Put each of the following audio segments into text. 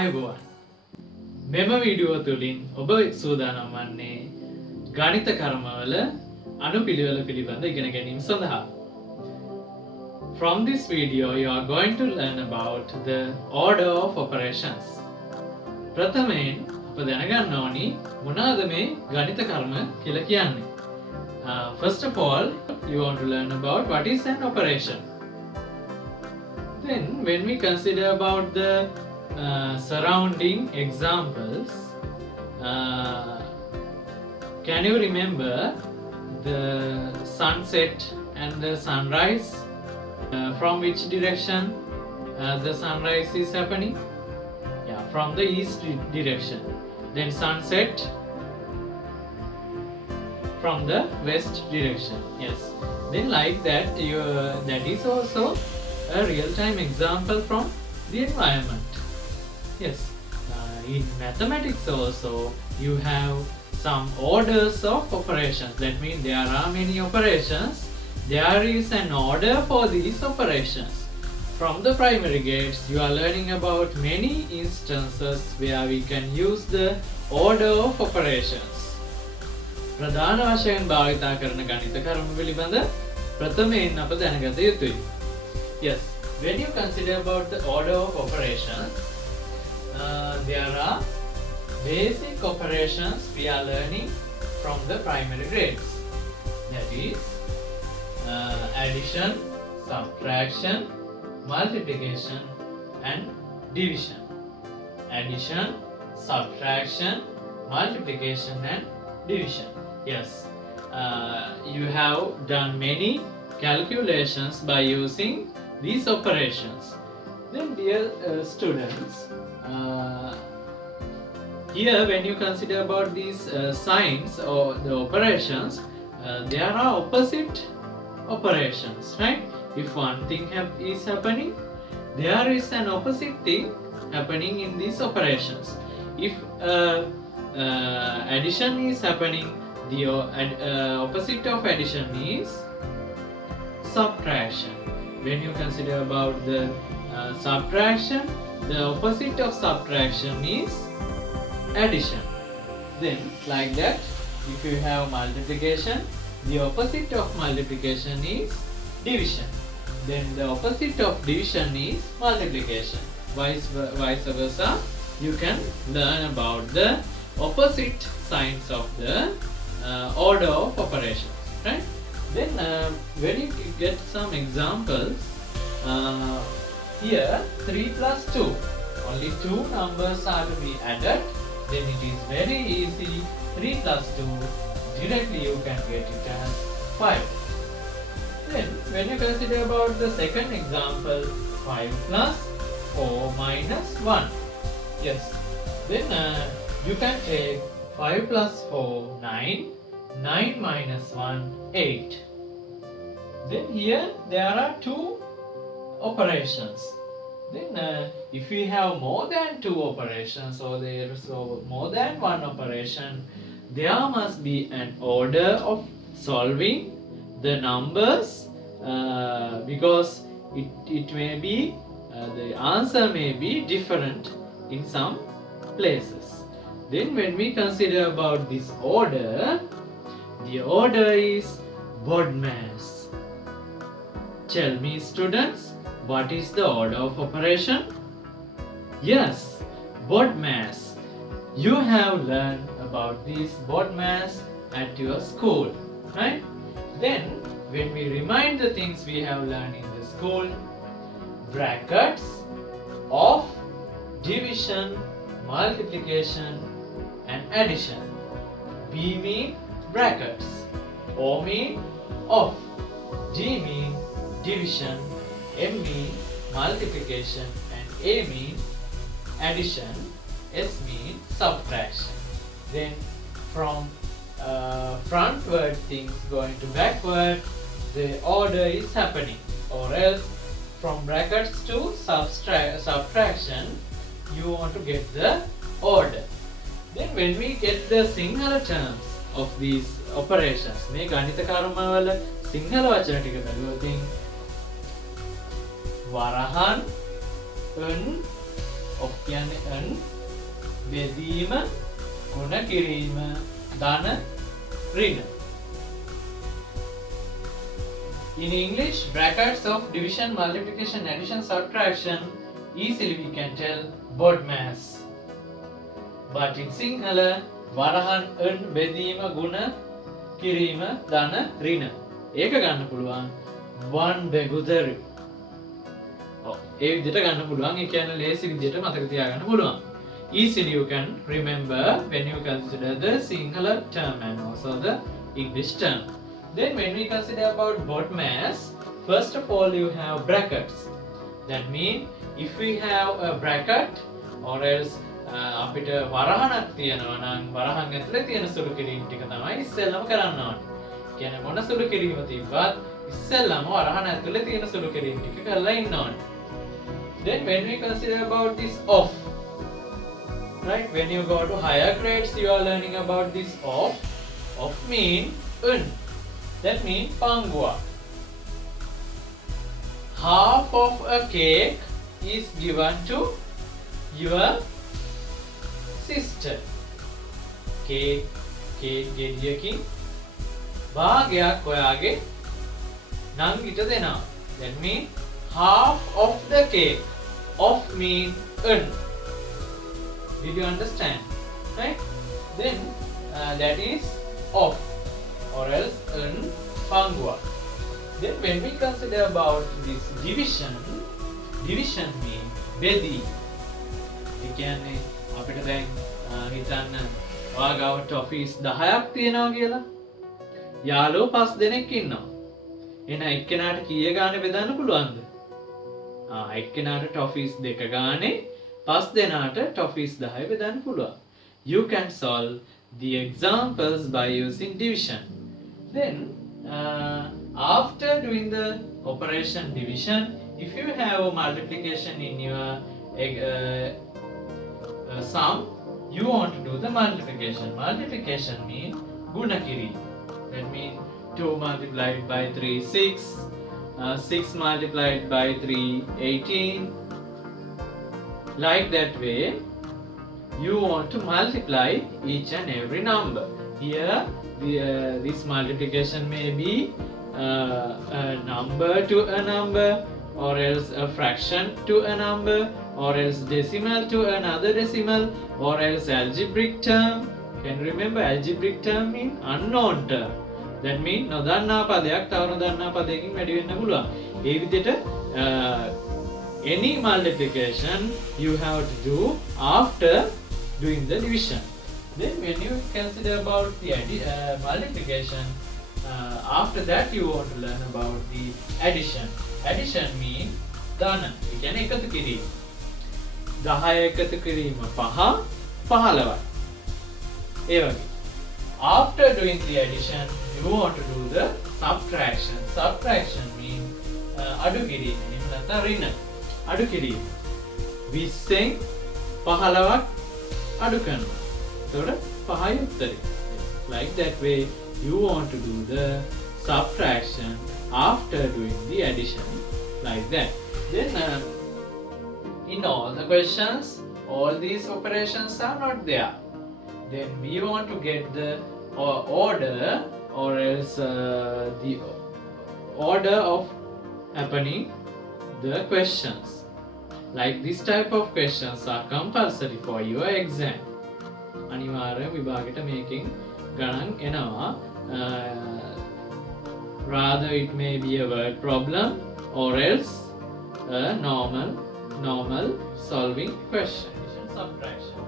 ආයුබෝවන් මෙම වීඩියෝ තුළින් ඔබ සූදානම් වන්නේ ගණිත කර්මවල අනුපිළිවෙල පිළිබඳ ඉගෙන ගැනීම සඳහා. From this video you are going to learn about the order of operations. ප්‍රථමයෙන් අප දැනගන්න ඕනි මොනවාද මේ ගණිත කර්ම කියලා කියන්නේ. First of all you want to learn about what is an operation. Then when we consider about the surrounding examples, can you remember the sunset and the sunrise? From which direction the sunrise is happening? Yeah, from the east direction. Then sunset from the west direction. Yes. Then like that, that is also a real-time example from the environment. Yes. In mathematics also, you have some orders of operations. That means there are many operations. There is an order for these operations. From the primary gates, you are learning about many instances where we can use the order of operations. ප්‍රධාන වශයෙන් භාවිතා කරන ගණිත කර්ම පිළිබඳ ප්‍රථමයෙන් අප දැනගත යුතුයි. Yes, when you consider about the order of operations, there are basic operations we are learning from the primary grades. That is addition, subtraction, multiplication and division. Addition, subtraction, multiplication and division. Yes, you have done many calculations by using these operations. Then dear students, here when you consider about these signs or the operations, there are opposite operations, right? If one thing is happening, there is an opposite thing happening in these operations. If addition is happening, the opposite of addition is subtraction. When you consider about the subtraction, the opposite of subtraction is addition. Then like that, if you have multiplication, the opposite of multiplication is division. Then the opposite of division is multiplication. Vice versa, you can learn about the opposite signs of the order of operations, right? Then when you get some examples, here 3 plus 2, only two numbers are to be added, then it is very easy. 3 plus 2, directly you can get it as 5. Then when you consider about the second example, 5 plus 4 minus 1. Yes, then you can take 5 plus 4, 9, 9 minus 1, 8. Then here there are two operations. Then if we have more than two operations or there is more than one operation, there must be an order of solving the numbers because it may be the answer may be different in some places. Then when we consider about this order, the order is BODMAS. Tell me students, what is the order of operation? Yes, BODMAS. You have learned about this BODMAS at your school, right? Then when we remind the things we have learned in the school, brackets of division, multiplication and addition. B mean brackets, O mean of, D mean division, M mean multiplication and A mean addition, S mean subtraction. Then from frontward things going to backward, the order is happening. Or else from brackets to subtraction, you want to get the order. Then when we get the Sinhala terms of these operations, මේ ගණිත කර්මවල සිංහල වචන ටික බැලුවොත් වරහන්, of කියන්නේ n බෙදීම ගුණ කිරීම ධන ඍණ. In English, brackets of division, multiplication, addition, subtraction, easily we can tell BODMAS. But in Sinhala, වරහන් n බෙදීම ගුණ කිරීම ධන ඍණ. ඒක ගන්න පුළුවන් 1 බෙගුදරු. ඒ විදිහට ගන්න පුළුවන්. ඒ කියන්නේ ලේසි විදිහට මතක තියාගන්න පුළුවන්. Easily you can remember when you consider the Sinhala term and also the English term. Then when we consider about BODMAS, first of all you have brackets. That means if we have a bracket or else අපිට වරහණක් තියෙනවා නම් වරහන් ඇතුලේ තියෙන සුළු කිරීම ටික තමයි ඉස්සෙල්ලම කරන්න ඕනේ. කියන්නේ මොන සුළු කිරීම තිබ්බත් ඉස්සෙල්ලම වරහණ ඇතුලේ තියෙන සුළු කිරීම ටික කරලා ඉන්න ඕනේ. Then when we consider about this off, right, when you go to higher grades you are learning about this off. Off mean un. That means pangua. Half of a cake is given to your sister. Cake ගෙඩියකින් භාගයක් ඔයාගේ නංගිට දෙනවා. That means half of the cake. Off mean un. Did you understand? Right? Then that is off or else un pangua. Then when we consider about this division mean බෙදී. ඒ කියන්නේ අපිට දැන් හිතන්න ඔයාගාව ටොෆීස් 10ක් තියෙනවා කියලා. යාළුවෝ 5 දෙනෙක් ඉන්නවා. එහෙනම් එක්කෙනාට කීය ගානේ බෙදන්න පුළුවන්ද? එක්කෙනාට ටොෆීස් 2 ගානේ 5 දෙනාට ටොෆීස් 10 බෙදන්න පුළුවන්. You can solve the examples by using division. Then after doing the operation division, if you have a multiplication in your sum, you want to do the multiplication. Multiplication means guna kiri. That means 2 multiplied by 3 6, 6 multiplied by 3 18. Like that way you want to multiply each and every number. Here this multiplication may be a number to a number, or else a fraction to a number, or else decimal to another decimal, or else algebraic term. Can you remember algebraic term mean unknown term? That means නොදන්නා පදයක් තව නොදන්නා පදයකින් වැඩි වෙන්න පුළුවන්. ඒ විදිහට any multiplication you have to do after doing the division. Then when you consider about the multiplication, after that you want to learn about the addition. Addition means ධන. ඒ කියන්නේ එකතු කිරීම. 10 එකතු කිරීම 5 15යි. ඒ වගේ. After doing the addition, you want to do the subtraction. Subtraction means අඩු කිරීම. එහෙම නැත්නම් ඍණ. අඩු කිරීම. 20න් 15ක් අඩු කරනවා. එතකොට 5යි උත්තරේ. Like that way you want to do the subtraction after doing the addition, like that. Then in all the questions all these operations are not there. Then we want to get the order, or else the order of happening the questions. Like this type of questions are compulsory for your exam. අනිවාර්යයෙන් විභාගෙට මේකෙන් ගණන් එනවා. Rather it may be a word problem or else a normal solving question. Subtraction.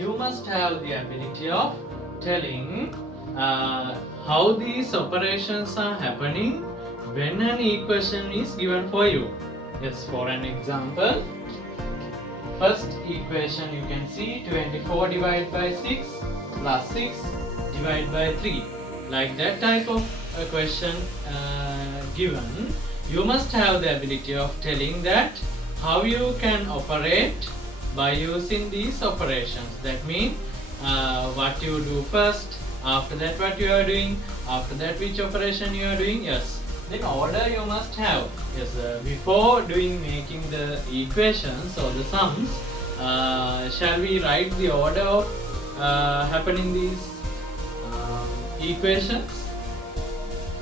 You must have the ability of telling how these operations are happening when an equation is given for you. Yes, for an example, first equation you can see 24 divided by 6 plus 6 divided by 3. Like that type of a question given, you must have the ability of telling that how you can operate by using these operations. That means what you do first, after that what you are doing, after that which operation you are doing. Yes, then order you must have. Yes, before making the equations or the sums, shall we write the order of happening these equations?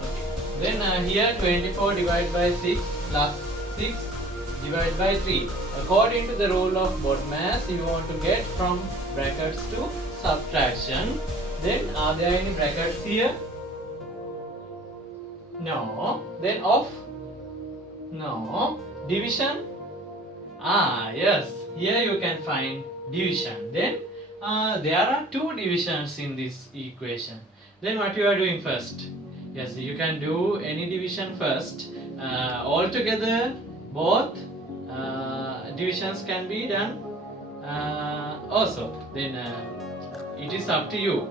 Okay. Then here 24 divided by 6 plus 6 divided by 3. According to the rule of BODMAS, you want to get from brackets to subtraction. Then are there any brackets here? No. Then of? No. Division? Yes. Here you can find division. Then there are two divisions in this equation. Then what you are doing first? Yes, you can do any division first. Altogether, both divisions can be done also. Then it is up to you.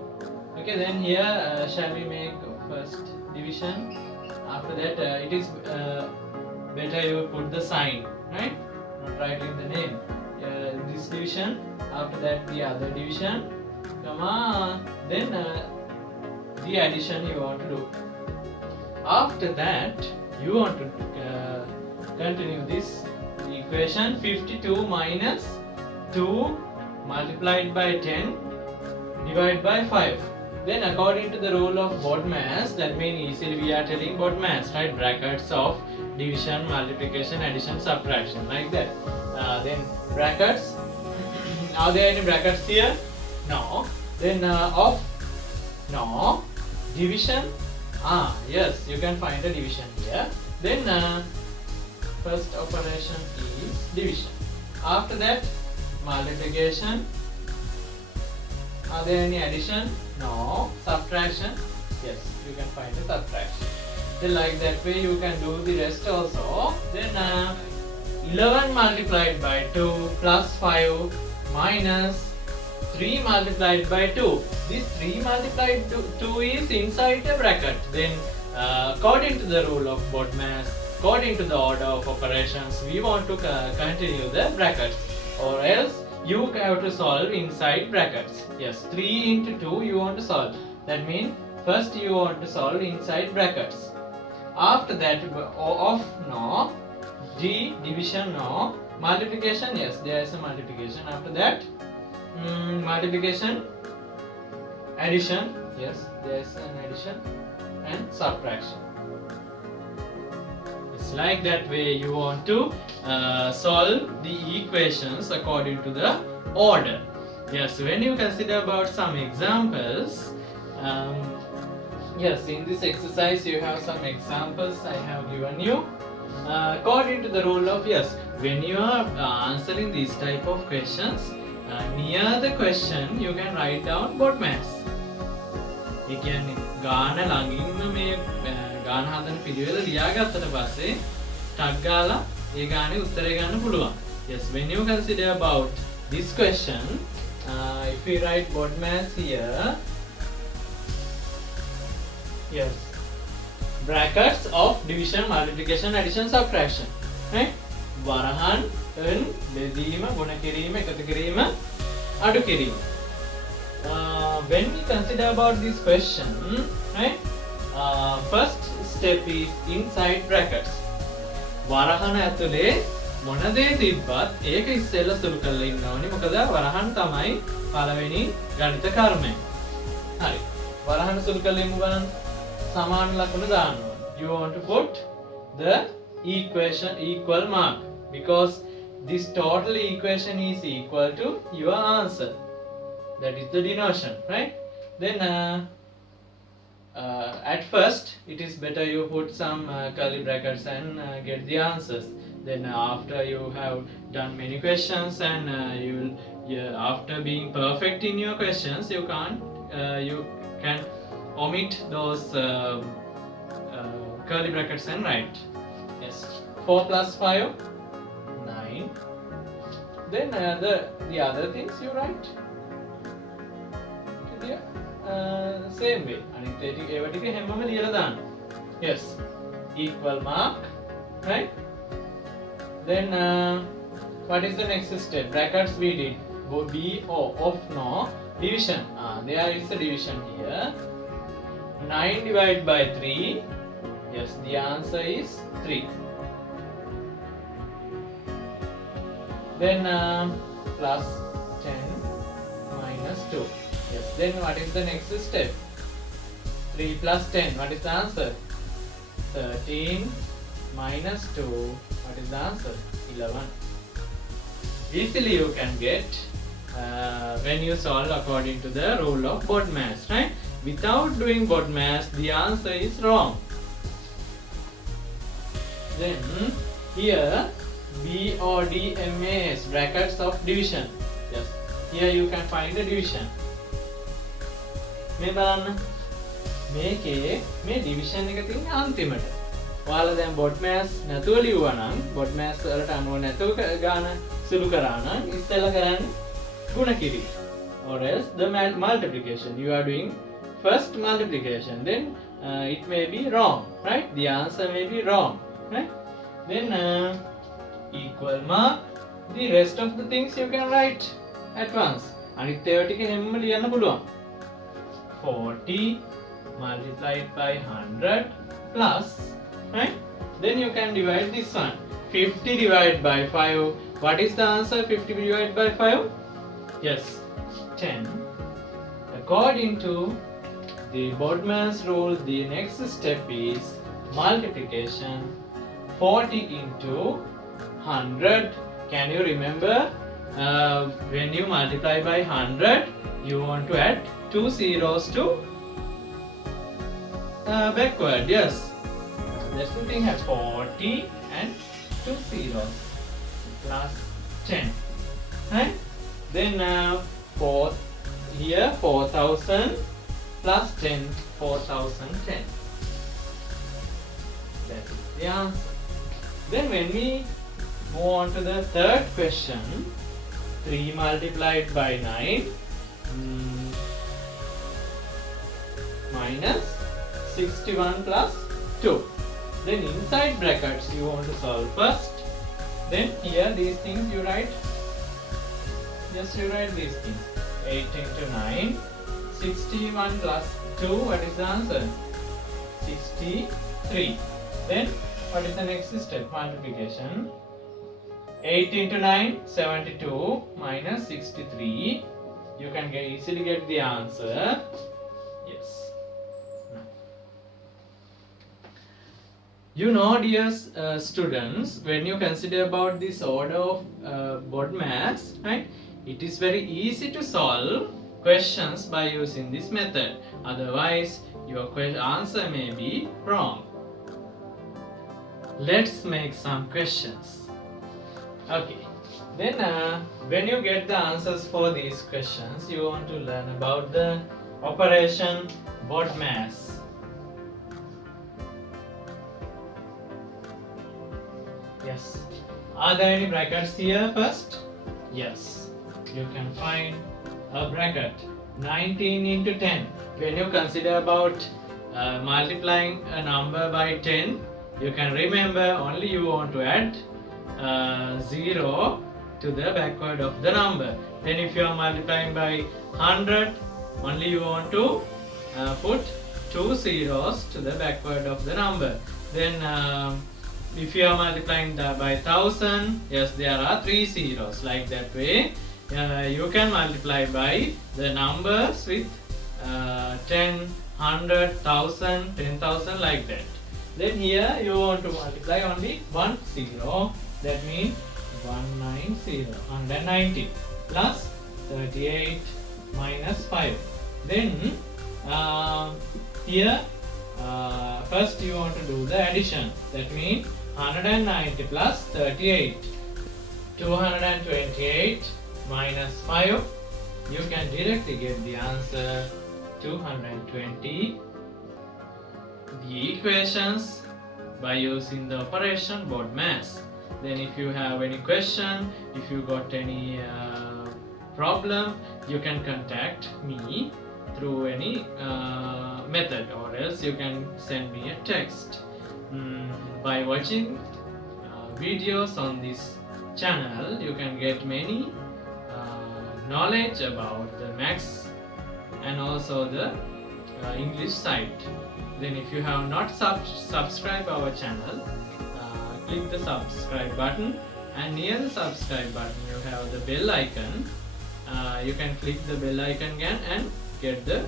Okay, then here shall we make first division? After that, it is better you put the sign, right? Not writing the name. This division, after that the other division, comma, then the addition you want to do. After that, you want to continue this equation. 52 minus 2 multiplied by 10 divided by 5. Then according to the rule of BODMAS, that means easily we are telling BODMAS, right? Brackets of division, multiplication, addition, subtraction, like that. Then brackets. Are there any brackets here? No. Then of? No. Division? Yes, you can find a division here. Then first operation is division. After that, multiplication. Are there any addition? No. Subtraction? Yes, you can find the subtraction. Then like that way you can do the rest also. Then 11 multiplied by 2 plus 5 minus 3 multiplied by 2. This 3 multiplied 2 is inside a bracket. Then according to the rule of BODMAS, according to the order of operations, we want to continue the brackets, or else you have to solve inside brackets. Yes, 3 into 2 you want to solve. That means first you want to solve inside brackets. After that, of no, division no, multiplication, yes, there is a multiplication. After that, multiplication, addition, yes, there is an addition, and subtraction. It's like that way you want to solve the equations according to the order. Yes, when you consider about some examples, yes, in this exercise you have some examples I have given you. According to the rule of, yes, when you are answering these type of questions, near the question you can write down BODMAS. ඒ කියන්නේ ගාන ළඟින්ම මේ ගාන හදන පිළිවෙල ලියාගත්තට පස්සේ tag ගාලා ඒ ගානේ උත්තරේ ගන්න පුළුවන්. Yes, when you consider about this question, if we write BODMAS here, yes, brackets of division, multiplication, addition, subtraction, right? වරහන් n බෙදීම, ගුණ කිරීම, එකතු කිරීම, අඩු කිරීම. When we consider about this question, right? First step is inside brackets. වරහන ඇතුලේ මොන දේ තිබ්බත් ඒක ඉස්සෙල්ලා සුළු කරලා ඉන්න ඕනේ. මොකද වරහන් තමයි පළවෙනි ගණිත කර්මය. හරි. වරහන සුළු කරලා ඉමු බලන්න. සමාන ලකුණ දාන්න ඕනේ. You want to put the equation equal mark, because this total equation is equal to your answer. That is the denotation, right? Then at first it is better you put some curly brackets and get the answers. Then after you have done many questions and after being perfect in your questions, you can omit those curly brackets and write. Yes, 4 plus 5, 9. Then the other things you write the same way. අනිත් ඒවා ටික හැමෝම ලියලා දාන්න. Yes, equal mark, right? Then what is the next step? Brackets we did. BO of no, division. There is a division here. 9 divided by 3. Yes, the answer is 3. Then plus 10 minus 2. Yes, then what is the next step? 3 plus 10, what is the answer? 13 minus 2, what is the answer? 11. Easily you can get when you solve according to the rule of BODMAS, right? Without doing BODMAS, the answer is wrong. Then here BODMAS, brackets of division. Yes, here you can find the division. මේ බලන්න මේකේ මේ division එක තියෙන්නේ අන්තිමට. ඔයාලා දැන් BODMAS නැතුව ලියුවා නම් BODMAS වලට අනුව නැතුව ගාන සුළු කරා නම් ඉස්සෙල්ලා කරන්නේ ගුණ කිරීම. Or else the multiplication. You are doing first multiplication, then it may be wrong, right? The answer may be wrong, right? Then equal mark. The rest of the things you can write at once. අනිත් ඒවා ටික හැමම ලියන්න පුළුවන්. 40 multiplied by 100 plus, right? Then you can divide this one. 50 divided by 5. What is the answer? 50 divided by 5? Yes, 10. According to the BODMAS rule, the next step is multiplication. 40 into 100. Can you remember when you multiply by 100, you want to add 2 zeros to backward? Yes. That's the thing. Have 40 and 2 zeros plus 10. Right? Then here 4000 plus 10, 4010. That is the answer. Then when we move on to the third question, 3 multiplied by 9 minus 61 plus 2. Then inside brackets you want to solve first. Then here these things you write. Just you write these things. 8 into 9. 61 plus 2. What is the answer? 63. Then what is the next step? Multiplication. 8 into 9, 72 minus 63. You can easily get the answer. Yes. You know, dear students, when you consider about this order of BODMAS, right? It is very easy to solve questions by using this method. Otherwise, your answer may be wrong. Let's make some questions. Okay. Then when you get the answers for these questions, you want to learn about the operation BODMAS. Yes. Are there any brackets here first? Yes. You can find a bracket. 19 into 10. When you consider about multiplying a number by 10, you can remember only you want to add 0 to the backward of the number. Then if you are multiplying by 100, only you want to put 2 zeros to the backward of the number. Then if you are multiplying by 1000, yes, there are 3 zeros. Like that way, you can multiply by the numbers with 10, 100, 1000, 10,000, like that. Then here you want to multiply only 1 zero. That means 190, 190 plus 38 minus 5. Then here first you want to do the addition. That means 190 plus 38. 228 minus 5. You can directly get the answer 220. The equations by using the operation BODMAS. Then if you have any question, if you got any problem, you can contact me through any method, or else you can send me a text. By watching videos on this channel, you can get many knowledge about the maths and also the English side. Then if you have not subscribed our channel, click the subscribe button and near the subscribe button you have the bell icon. You can click the bell icon again and get the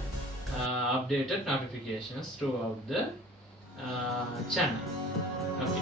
updated notifications throughout the channel. Okay.